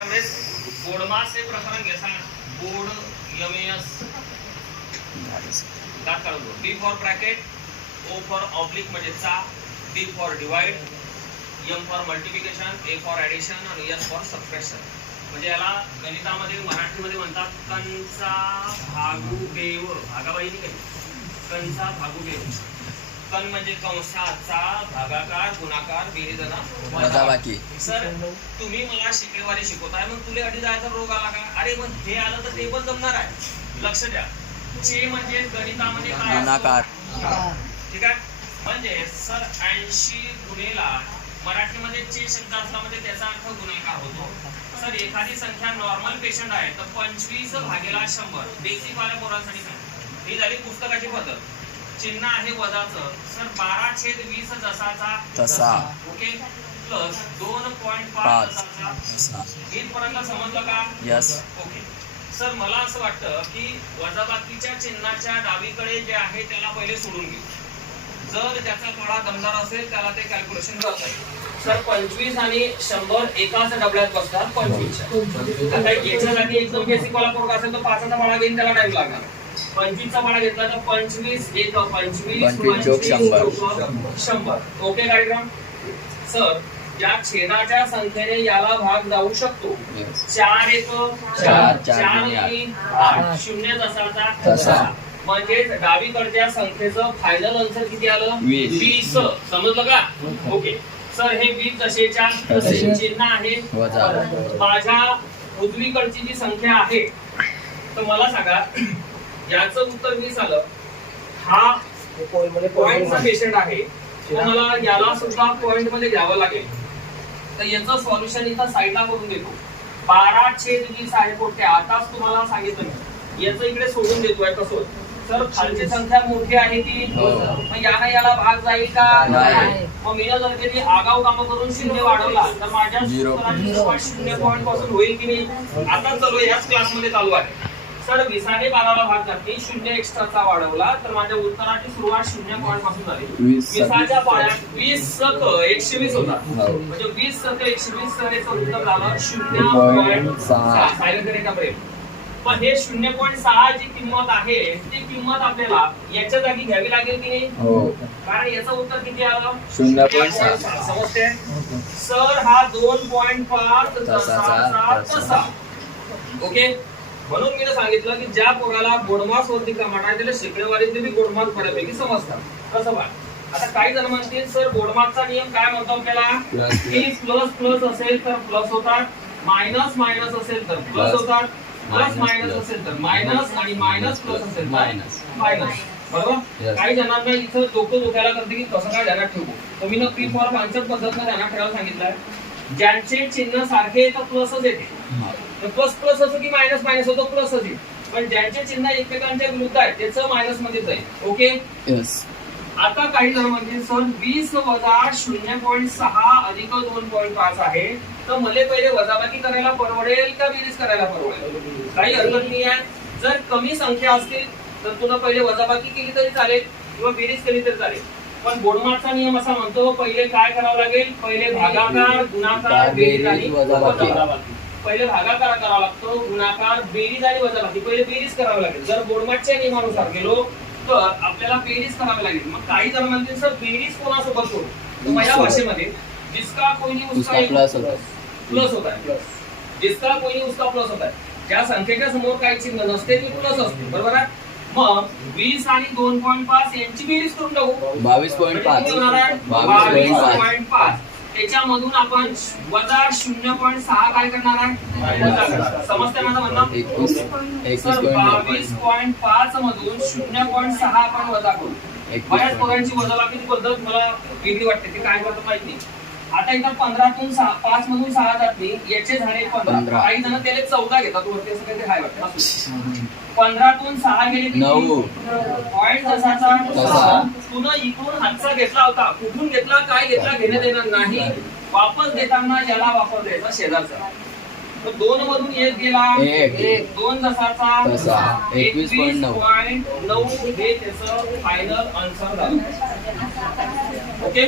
बोर्डमास हे प्रकरण घ्या सांगा. बोर्ड एमएस दात काढून दो. B for bracket, O for oblique म्हणजे चा, D for divide, M for multiplication, A for addition आणि एस फॉर सबट्रॅक्शन. म्हणजे याला गणितामध्ये मराठीमध्ये म्हणतात कंचा भागुबेव. भागाबाईनी काही कंचा भागुबेव. कण म्हणजे कंसाचा भागाकार, गुणाकार, बेरीज आणि वजाबाकी. सर तुम्ही मला शिकलेवारी शिकवताय, मग तुला अडी जायचा रोग आला का? अरे मग हे आलं तर टेबल जमणार आहे. लक्ष द्या. चे म्हणजे गणितामध्ये काय गुणाकार. ठीक आहे. म्हणजे सर 80 गुणेला मराठीमध्ये चे शब्द असला म्हणजे त्याचा अर्थ गुणाकार होतो. सर एखादी संख्या नॉर्मल पेशंट आहे तर 25 भागेला 100 बेसिक वाल्या पोरांसाठी सांग. ही झाली पुस्तकाची पद्धत. चिन्ह आहे वजाचं. सर 12/20 जसाचा तसा. ओके. प्लस 2.5 जसाचा. इथपर्यंत समजलं का? यस. ओके. सर मला असं वाटतं की वजाबाकीच्या चिन्हाच्या डावीकडे जे आहे त्याला पहिले सोडून घेऊ. जर त्याचा पाढा दमदार असेल त्याला ते कॅल्क्युलेशन करता येईल. सर 25 आणि 100 एकाच डबल्यात बसतात 25. आता याच्या जागी एकदम बेसिक वाला पोरगा असेल तर 5चा पाढा घेऊन त्याला टाइम लागणार. 25चा पाढा घेतला तर 25 एक 25 100. ओके कार्यक्रम. सर या छेदाच्या संख्येने याला भाग जाऊ शकतो. 4 1 4 3 8 0 जसाचा तसा. म्हणजे डावीकडच्या संख्येचं फायनल आन्सर किती आलं? 20. समजलं का? ओके. सर हे 20 जसेच्या तसे. चिन्ह आहे वजा. माझ्या उजवीकडची जी संख्या आहे तर मला सांगा याचं उत्तर 20 आलं. हा पॉइंटचा पेशंट आहे तर मला याला सुद्धा पॉइंट मध्ये घ्यावं लागेल. तर याचं सॉल्युशन इथं साईडला करून देतो. 12/20 आहे पोटे. आताच तुम्हाला सांगितलं याचं इकडे सोडून देतोय. कसं सर खालची संख्या मोठी आहे ती मग याला भाग जाईल का? मग मी जर कधी आगाऊ काम करून 0 वाढवला तर माझ्या 0 पॉइंट पासून होईल की नाही? आता चालू याच क्लास मध्ये चालू आहे. सर 20 ने 12ला भाग जाते. 0 एक्स्ट्राचा वाढवला तर माझ्या उत्तराची सुरुवात 0 पॉइंट पासून झाली. 20च्या पाड्यात 20 सक 120 होता. म्हणजे 20 सक 120 सर याचं उत्तर झालं 0.6. सायलेंट करेक्ट आहे. पण हे 0.6 जी किंमत आहे ती किंमत आपल्याला याच्या जागी घ्यावी लागेल की नाही? कारण याचं उत्तर किती आलं? 0.6. समजते? सर हा 2.5 तसा. ओके. म्हणून मी सांगितलं की ज्या पोराला गोडमास वरती क्रमांक आहे त्याला शिकण्यावारीतले बी गोडमास बऱ्यापैकी समजतात. कसं बघा. आता काही जण म्हणतील सर गोडमासचा नियम काय म्हणतो आपल्याला की प्लस प्लस असेल तर प्लस होतात, मायनस मायनस असेल तर प्लस होतात, प्लस मायनस असेल तर मायनस आणि मायनस प्लस असेल मायनस. बरोबर. काही जणांना इथं डोकं दुखायला करते की कसं काय ध्यानात ठेवू. तर मी पी फॉर कॉन्सेप्ट पद्धतीने ध्यानात ठेवायला सांगितलंय. ज्यांचे चिन्ह सारखे तर प्लसच येते. प्लस प्लस असं की मायनस मायनस होतो प्लसच येईल. पण ज्यांचे चिन्ह एकमेकांच्या विरुद्ध आहे त्याचं मायनस मध्ये जाईल. ओके. यस. आता काही जण म्हणजे सर 20 वजा 0.6 अधिक 2.5 आहे तर मला पहिले वजाबाकी करायला परवडेल का बेरीज करायला परवडेल? काही हरकत नाही आहे. जर कमी संख्या असतील तर तुला पहिले वजाबाकी केली तरी चालेल किंवा बेरीज केली तरी चालेल. पण बोर्डमासचा नियम असा म्हणतो पहिले काय करावं लागेल? पहिले भागाकार, गुणाकार, बेरीज आणि वजाबाकी. पहिले भागाकार करावा लागतो, गुणाकार, बेरीज आणि वजाबाकी. पहिले बेरीज करावी लागेल. जर बोर्डमासच्या नियमानुसार गेलो तर आपल्याला बेरीज करावी लागेल. मग काही जण म्हणतील सर बेरीज कोणासोबत करू? तर माझ्या भाषेमध्ये जिसका कोई नहीं उसका प्लस होता है. जिसका कोई नहीं उसका प्लस होता है. ज्या संख्येच्या समोर काही चिन्ह नसते ती प्लस असते. बरोबर आहे. मग 20 आणि 2.5 यांची बेरीज करून टाकू. 22.5. त्याच्यामधून आपण वजा 0.6 काय करणार आहे? समजते माझं म्हणणं? 22.5 मधून 0.6 आपण वजा करू. बऱ्याच पोरांची वजाबाकीची पद्धत मला वेगळी वाटते. ते काय करतात माहित नाही. आता इथं 15तून 5 मधून 6 जात नाही. याचे झाले 15. काही जण त्याला 14 घेतात. वरती असं काही हाय वाटतं. 15तून 6 गेले की 9. पॉइंट जसाचा तसा. पुन्हा इकडून हातचा घेतला होता. कुठून घेतला काय घेतला घेणे देणार नाही. वापस देताना याला वापर द्यायचा शेजारचा. तर 2 मधून 1 गेला 2 जसाचा तसा. 21.9 हे त्याचं फायनल आन्सर झालं. ओके.